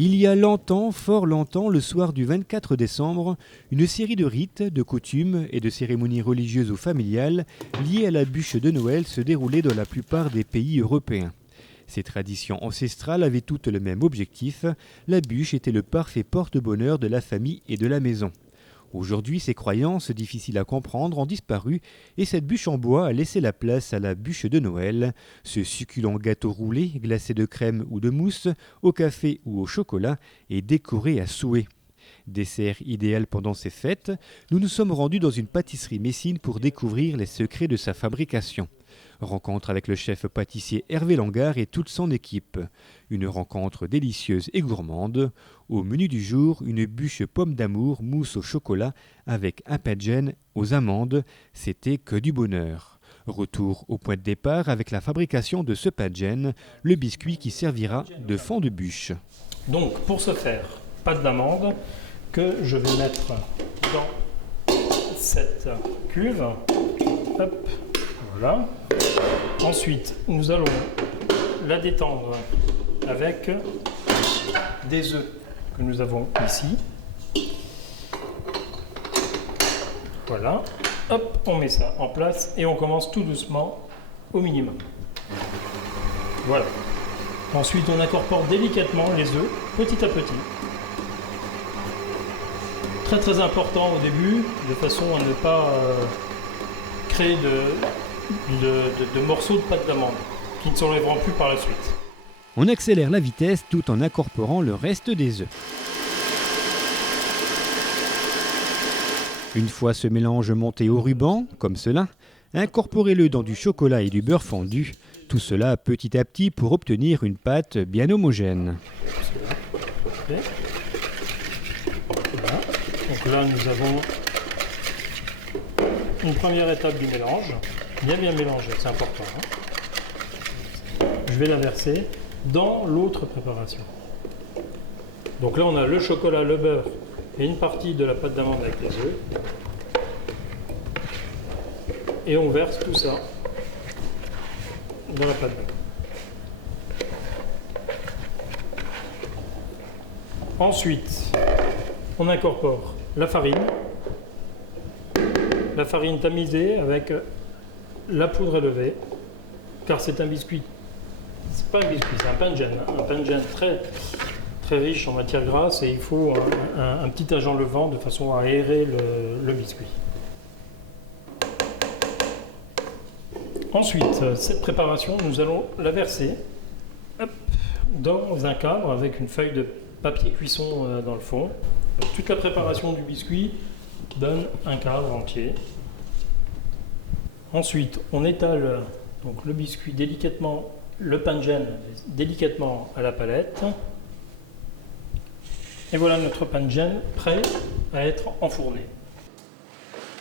Il y a longtemps, fort longtemps, le soir du 24 décembre, une série de rites, de coutumes et de cérémonies religieuses ou familiales liées à la bûche de Noël se déroulaient dans la plupart des pays européens. Ces traditions ancestrales avaient toutes le même objectif, la bûche était le parfait porte-bonheur de la famille et de la maison. Aujourd'hui, ces croyances difficiles à comprendre ont disparu et cette bûche en bois a laissé la place à la bûche de Noël, ce succulent gâteau roulé, glacé de crème ou de mousse, au café ou au chocolat et décoré à souhait. Dessert idéal pendant ces fêtes, nous nous sommes rendus dans une pâtisserie messine pour découvrir les secrets de sa fabrication. Rencontre avec le chef pâtissier Hervé Langard et toute son équipe. Une rencontre délicieuse et gourmande. Au menu du jour, une bûche pomme d'amour mousse au chocolat avec un pain de gêne aux amandes. C'était que du bonheur. Retour au point de départ avec la fabrication de ce pain de gêne, le biscuit qui servira de fond de bûche. Donc pour ce faire, pâte d'amande que je vais mettre dans cette cuve. Hop. Voilà. Ensuite, nous allons la détendre avec des œufs que nous avons ici. Voilà. Hop, on met ça en place et on commence tout doucement au minimum. Voilà. Ensuite, on incorpore délicatement les œufs, petit à petit. Très très important au début, de façon à ne pas créer de morceaux de pâte d'amande qui ne s'enlèveront plus par la suite. On accélère la vitesse tout en incorporant le reste des œufs. Une fois ce mélange monté au ruban, comme cela, incorporez-le dans du chocolat et du beurre fondu, tout cela petit à petit pour obtenir une pâte bien homogène. Voilà. Donc là nous avons une première étape du mélange. Bien mélanger, c'est important. Je vais la verser dans l'autre préparation. Donc là, on a le chocolat, le beurre et une partie de la pâte d'amande avec les œufs. Et on verse tout ça dans la pâte d'amande. Ensuite, on incorpore la farine tamisée avec la poudre élevée, car c'est un biscuit. C'est pas un biscuit, c'est un pain de gêne. Un pain de gêne très, très riche en matière grasse et il faut un petit agent levant de façon à aérer le biscuit. Ensuite, cette préparation, nous allons la verser dans un cadre avec une feuille de papier cuisson dans le fond. Donc, toute la préparation du biscuit donne un cadre entier. Ensuite, on étale donc, le biscuit délicatement, le pain de gêne délicatement à la palette. Et voilà notre pain de gêne prêt à être enfourné.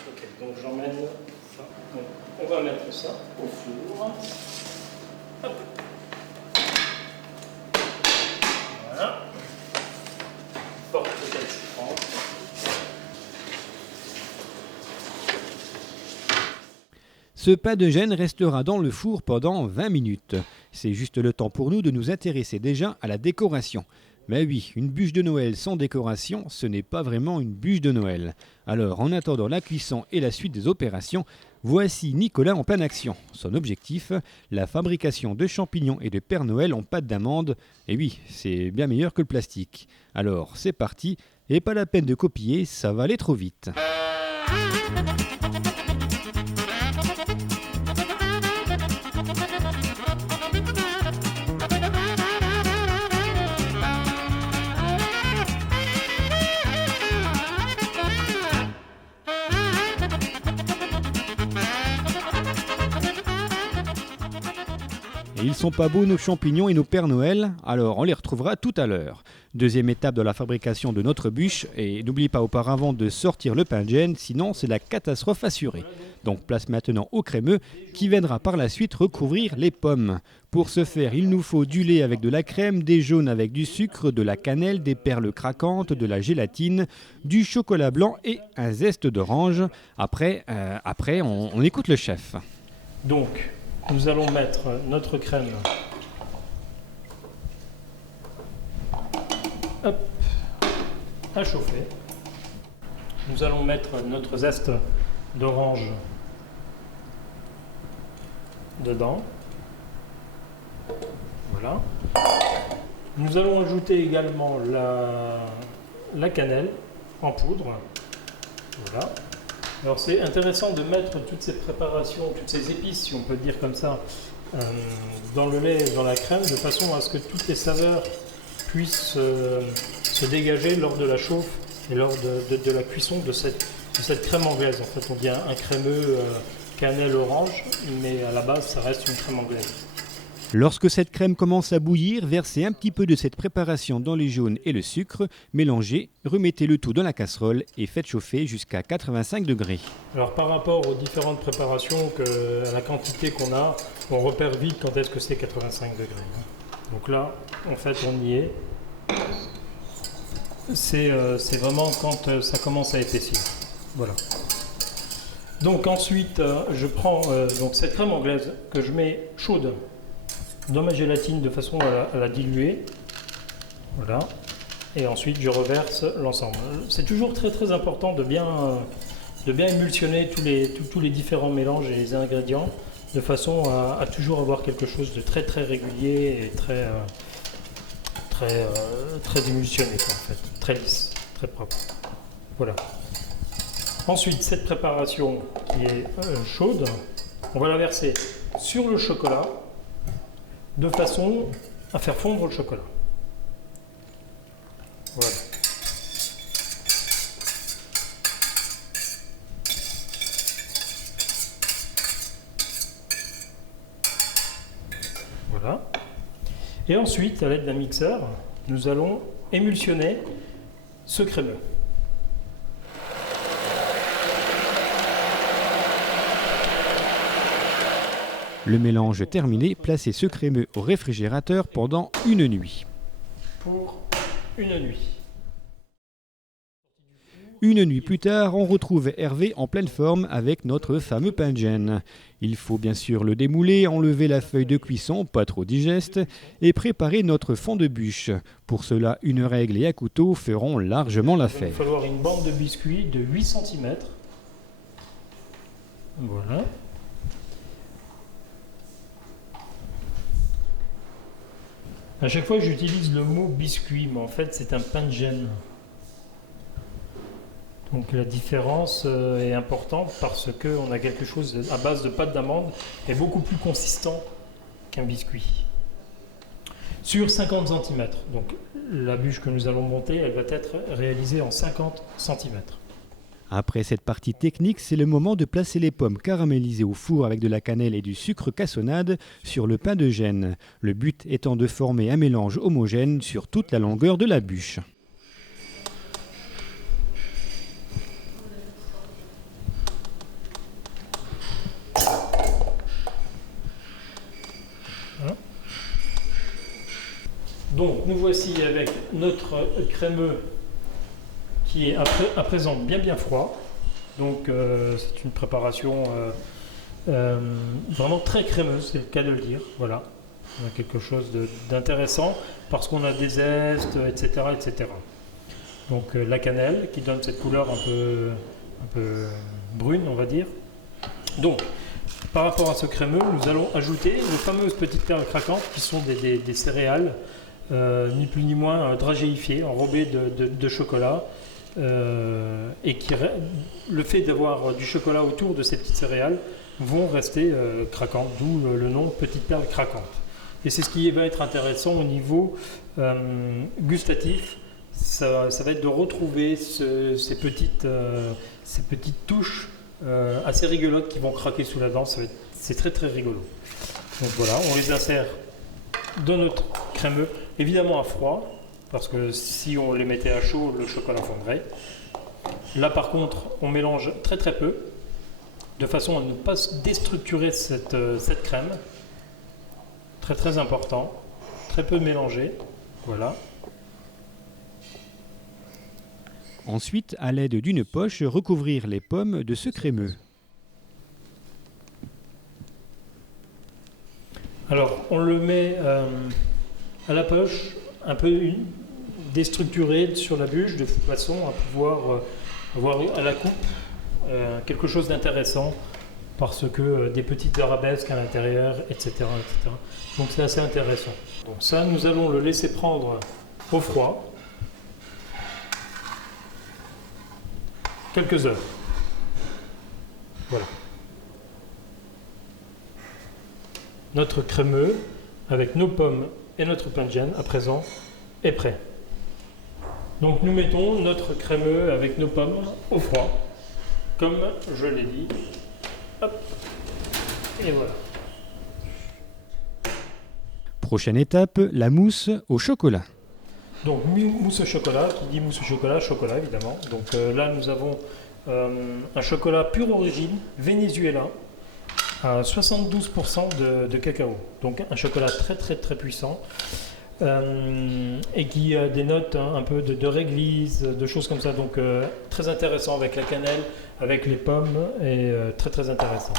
Ok, donc j'emmène ça. Donc, on va mettre ça au four. Hop. Voilà. Porte calcitrante. Ce pain de gêne restera dans le four pendant 20 minutes. C'est juste le temps pour nous de nous intéresser déjà à la décoration. Mais oui, une bûche de Noël sans décoration, ce n'est pas vraiment une bûche de Noël. Alors, en attendant la cuisson et la suite des opérations, voici Nicolas en pleine action. Son objectif, la fabrication de champignons et de Père Noël en pâte d'amande. Et oui, c'est bien meilleur que le plastique. Alors, c'est parti, et pas la peine de copier, ça va aller trop vite. Et ils sont pas beaux nos champignons et nos Pères Noël, alors on les retrouvera tout à l'heure. Deuxième étape de la fabrication de notre bûche, et n'oublie pas auparavant de sortir le pain de gêne, sinon c'est la catastrophe assurée. Donc place maintenant au crémeux, qui viendra par la suite recouvrir les pommes. Pour ce faire, il nous faut du lait avec de la crème, des jaunes avec du sucre, de la cannelle, des perles craquantes, de la gélatine, du chocolat blanc et un zeste d'orange. Après, on écoute le chef. Donc, nous allons mettre notre crème hop, à chauffer. Nous allons mettre notre zeste d'orange dedans. Voilà. Nous allons ajouter également la cannelle en poudre. Voilà. Alors c'est intéressant de mettre toutes ces préparations, toutes ces épices, si on peut dire comme ça, dans le lait et dans la crème, de façon à ce que toutes les saveurs puissent se dégager lors de la chauffe et lors de la cuisson de cette crème anglaise. En fait, on dit un crémeux cannelle orange, mais à la base, ça reste une crème anglaise. Lorsque cette crème commence à bouillir, versez un petit peu de cette préparation dans les jaunes et le sucre, mélangez, remettez le tout dans la casserole et faites chauffer jusqu'à 85 degrés. Alors par rapport aux différentes préparations, à la quantité qu'on a, on repère vite quand est-ce que c'est 85 degrés. Donc là, en fait, on y est. C'est vraiment quand ça commence à épaissir. Voilà. Donc ensuite, je prends donc cette crème anglaise que je mets chaude dans ma gélatine de façon à la diluer. Voilà. Et ensuite, je reverse l'ensemble. C'est toujours très très important de bien émulsionner tous les différents mélanges et les ingrédients de façon à toujours avoir quelque chose de très très régulier et très émulsionné, quoi, en fait. Très lisse, très propre. Voilà. Ensuite, cette préparation qui est chaude, on va la verser sur le chocolat de façon à faire fondre le chocolat. Voilà. Voilà. Et ensuite, à l'aide d'un mixeur, nous allons émulsionner ce crémeux. Le mélange terminé, placez ce crémeux au réfrigérateur pendant une nuit. Pour une nuit. Une nuit plus tard, on retrouve Hervé en pleine forme avec notre fameux pain de gêne. Il faut bien sûr le démouler, enlever la feuille de cuisson, pas trop digeste, et préparer notre fond de bûche. Pour cela, une règle et un couteau feront largement l'affaire. Il va falloir une bande de biscuits de 8 cm. Voilà. À chaque fois, j'utilise le mot biscuit, mais en fait, c'est un pain de gêne. Donc la différence est importante parce qu'on a quelque chose à base de pâte d'amande et beaucoup plus consistant qu'un biscuit. Sur 50 cm. Donc la bûche que nous allons monter, elle va être réalisée en 50 cm. Après cette partie technique, c'est le moment de placer les pommes caramélisées au four avec de la cannelle et du sucre cassonade sur le pain de gêne. Le but étant de former un mélange homogène sur toute la longueur de la bûche. Donc nous voici avec notre crémeux qui est à présent bien froid. Donc c'est une préparation vraiment très crémeuse, c'est le cas de le dire. Voilà, on a quelque chose d'intéressant parce qu'on a des zestes, etc. Donc la cannelle qui donne cette couleur un peu brune, on va dire. Donc par rapport à ce crémeux, nous allons ajouter les fameuses petites perles craquantes qui sont des céréales, ni plus ni moins dragéifiées, enrobées de chocolat. Et le fait d'avoir du chocolat autour de ces petites céréales vont rester craquantes, d'où le nom petites perles craquantes. Et c'est ce qui va être intéressant au niveau gustatif. Ça va être de retrouver ces petites touches assez rigolotes qui vont craquer sous la dent. C'est très très rigolo. Donc voilà, on les insère dans notre crémeux, évidemment à froid, parce que si on les mettait à chaud, le chocolat fondrait. Là par contre, on mélange très très peu, de façon à ne pas déstructurer cette crème. Très très important, très peu mélangé, voilà. Ensuite, à l'aide d'une poche, recouvrir les pommes de ce crémeux. Alors, on le met à la poche, un peu déstructuré sur la bûche de façon à pouvoir avoir à la coupe quelque chose d'intéressant parce que des petites arabesques à l'intérieur, etc., etc. Donc c'est assez intéressant. Donc ça, nous allons le laisser prendre au froid quelques heures. Voilà. Notre crémeux avec nos pommes et notre pain de gêne à présent est prêt. Donc nous mettons notre crémeux avec nos pommes au froid, comme je l'ai dit. Hop. Et voilà. Prochaine étape, la mousse au chocolat. Donc mousse au chocolat, qui dit mousse au chocolat, chocolat évidemment. Donc là nous avons un chocolat pure origine, vénézuélien, à 72% de cacao. Donc un chocolat très très très puissant et qui dénote un peu de réglisse, de choses comme ça. Donc très intéressant avec la cannelle, avec les pommes et très très intéressant.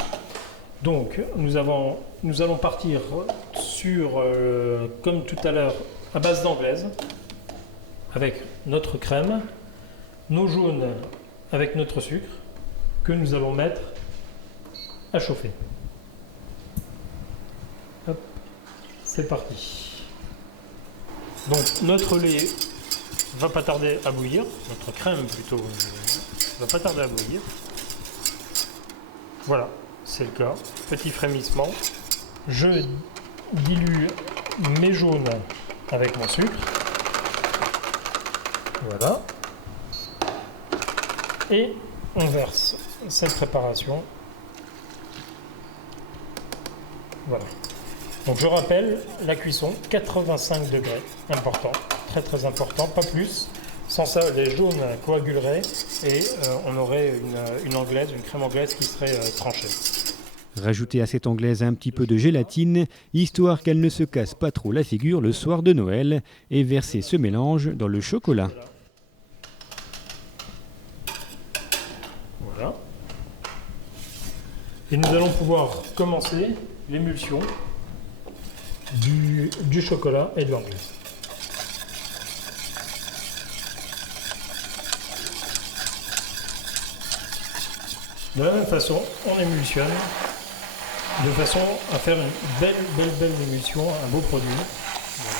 Donc nous allons partir sur, comme tout à l'heure, à base d'anglaise, avec notre crème, nos jaunes avec notre sucre, que nous allons mettre à chauffer. Hop, c'est parti. Donc notre lait va pas tarder à bouillir, notre crème plutôt, va pas tarder à bouillir. Voilà. C'est le cas, petit frémissement. Je dilue mes jaunes avec mon sucre. Voilà. Et on verse cette préparation. Voilà. Donc je rappelle, la cuisson, 85 degrés, important, très très important, pas plus. Sans ça, les jaunes coaguleraient et on aurait une anglaise, une crème anglaise qui serait tranchée. Rajoutez à cette anglaise un petit peu de gélatine, histoire qu'elle ne se casse pas trop la figure le soir de Noël, et versez ce mélange dans le chocolat. Voilà. Et nous allons pouvoir commencer l'émulsion du chocolat et de l'anglaise. De la même façon, on émulsionne de façon à faire une belle émulsion, un beau produit. Voilà.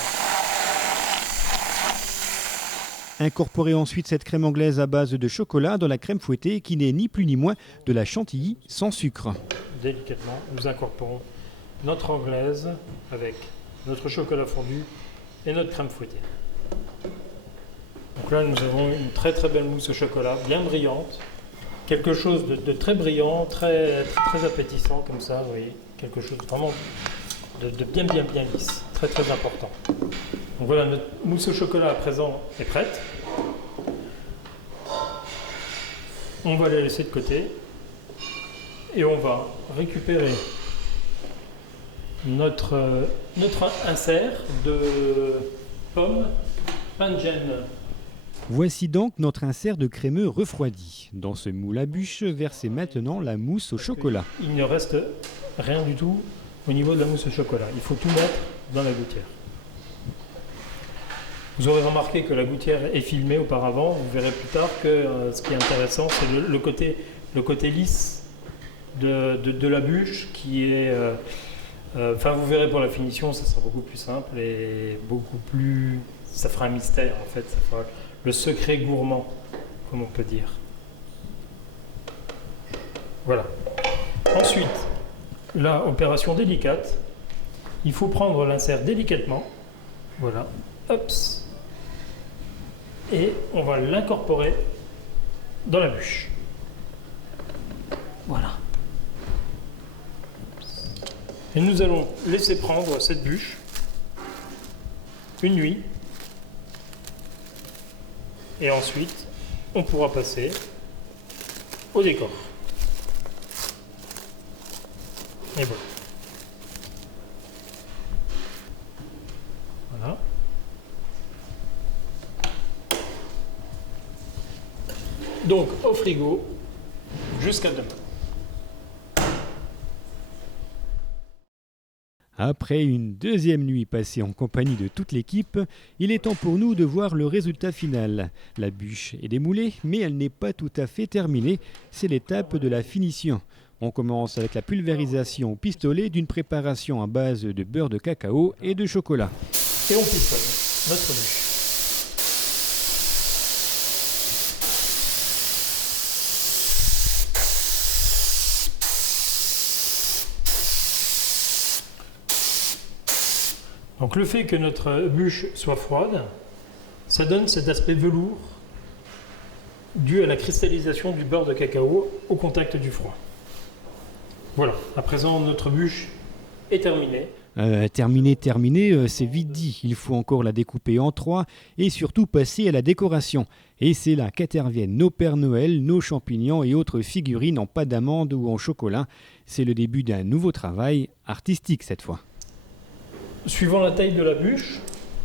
Incorporez ensuite cette crème anglaise à base de chocolat dans la crème fouettée qui n'est ni plus ni moins de la chantilly sans sucre. Délicatement, nous incorporons notre anglaise avec notre chocolat fondu et notre crème fouettée. Donc là, nous avons une très belle mousse au chocolat, bien brillante. Quelque chose de très brillant, très appétissant comme ça, vous voyez. Quelque chose vraiment de bien lisse, très important. Donc voilà, notre mousse au chocolat à présent est prête. On va la laisser de côté et on va récupérer notre insert de pommes pain de gêne. Voici donc notre insert de crémeux refroidi. Dans ce moule à bûche, versez maintenant la mousse au chocolat. Il ne reste rien du tout au niveau de la mousse au chocolat. Il faut tout mettre dans la gouttière. Vous aurez remarqué que la gouttière est filmée auparavant. Vous verrez plus tard que ce qui est intéressant, c'est le côté lisse de la bûche qui est... Enfin, vous verrez pour la finition, ça sera beaucoup plus simple et beaucoup plus... Ça fera un mystère en fait. Ça fera le secret gourmand, comme on peut dire. Voilà. Ensuite, là, opération délicate. Il faut prendre l'insert délicatement. Voilà. Hop. Et on va l'incorporer dans la bûche. Voilà. Et nous allons laisser prendre cette bûche une nuit. Et ensuite, on pourra passer au décor. Et voilà. Voilà. Donc, au frigo, jusqu'à demain. Après une deuxième nuit passée en compagnie de toute l'équipe, il est temps pour nous de voir le résultat final. La bûche est démoulée, mais elle n'est pas tout à fait terminée. C'est l'étape de la finition. On commence avec la pulvérisation au pistolet d'une préparation à base de beurre de cacao et de chocolat. Et on pistonne notre bûche. Donc le fait que notre bûche soit froide, ça donne cet aspect velours dû à la cristallisation du beurre de cacao au contact du froid. Voilà, à présent notre bûche est terminée. Terminé, c'est vite dit. Il faut encore la découper en 3 et surtout passer à la décoration. Et c'est là qu'interviennent nos Pères Noël, nos champignons et autres figurines en pâte d'amande ou en chocolat. C'est le début d'un nouveau travail, artistique cette fois. Suivant la taille de la bûche,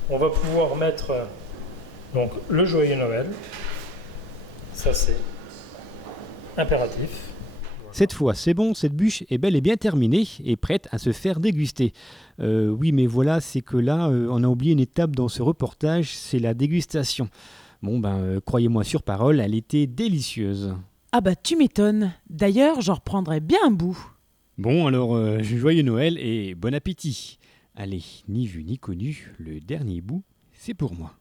on va pouvoir mettre donc, le joyeux Noël. Ça c'est impératif. Cette fois, c'est bon, cette bûche est bel et bien terminée et prête à se faire déguster. Oui, mais voilà, c'est que là, on a oublié une étape dans ce reportage, c'est la dégustation. Bon, croyez-moi sur parole, elle était délicieuse. Ah bah tu m'étonnes. D'ailleurs, j'en reprendrais bien un bout. Bon, alors, joyeux Noël et bon appétit. Allez, ni vu ni connu, le dernier bout, c'est pour moi.